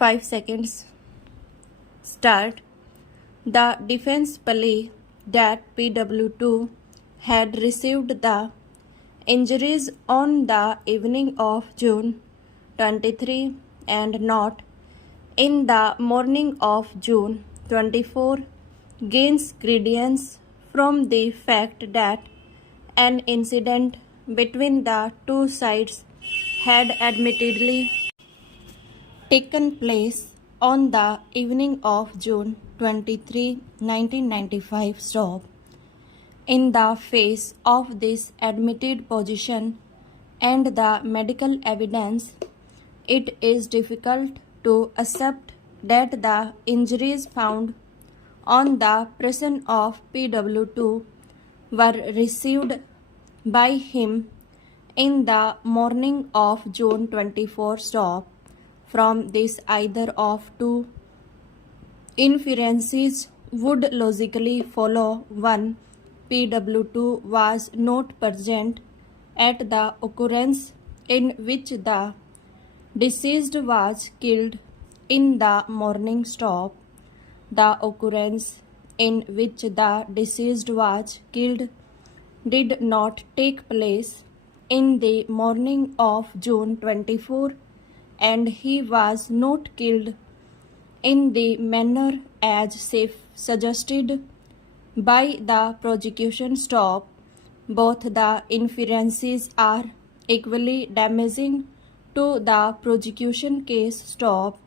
5 seconds. Start. The defense believed that PW2 had received the injuries on the evening of June 23 and not in the morning of June 24 gains credence from the fact that an incident between the two sides had admittedly taken place on the evening of June 23, 1995. Stop. In the face of this admitted position and the medical evidence, it is difficult to accept that the injuries found on the person of PW2 were received by him in the morning of June 24. Stop. From this, either of two inferences would logically follow. 1. PW2 was not present at the occurrence in which the deceased was killed in the morning. Stop. The occurrence in which the deceased was killed did not take place in the morning of June 24, and he was not killed in the manner as suggested by the prosecution. Stop. Both the inferences are equally damaging to the prosecution case. Stop.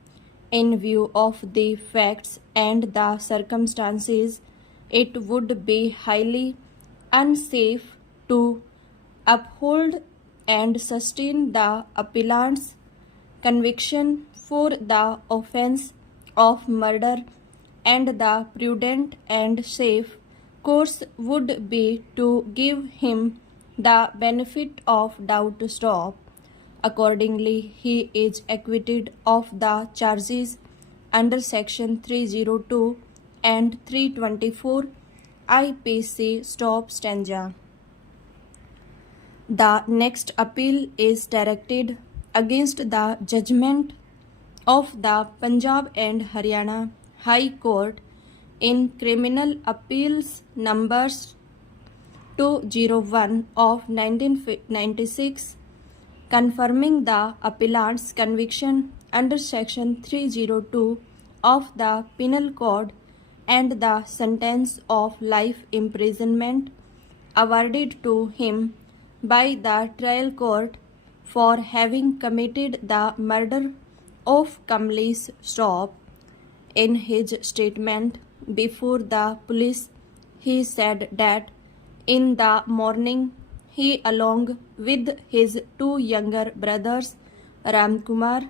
In view of the facts and the circumstances, it would be highly unsafe to uphold and sustain the appellant's conviction for the offense of murder, and the prudent and safe course would be to give him the benefit of doubt. Stop. Accordingly, he is acquitted of the charges under Section 302 and 324 IPC. Stop. Stanza. The next appeal is directed against the judgment of the Punjab and Haryana High Court in Criminal Appeals numbers 201 of 1996, confirming the appellant's conviction under Section 302 of the Penal Code and the sentence of life imprisonment awarded to him by the trial court for having committed the murder of Kamlesh. Stop. In his statement before the police, he said that in the morning he, along with his two younger brothers, Ramkumar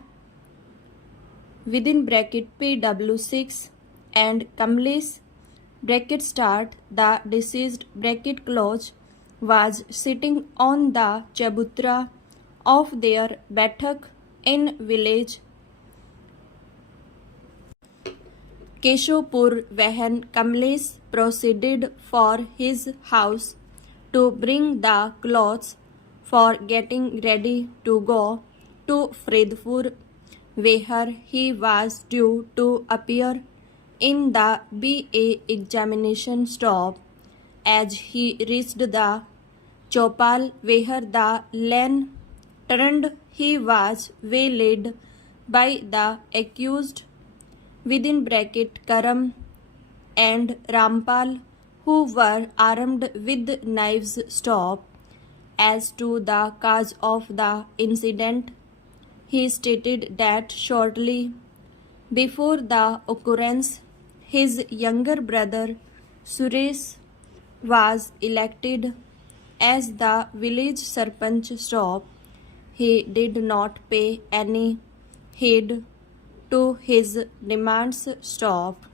(PW6) and Kamlesh (the deceased), was sitting on the chabutra of their baithak in village Keshopur when Kamlesh proceeded for his house to bring the clothes for getting ready to go to Faridpur, where he was due to appear in the BA examination. Stop. As he reached the Chopal where the lane turned, he was waylaid by the accused (Karam and Rampal, who were armed with knives. Stop. As to the cause of the incident, he stated that shortly before the occurrence, his younger brother Suresh was elected as the village Sarpanch. Stop. He did not pay any heed to his demands. Stop.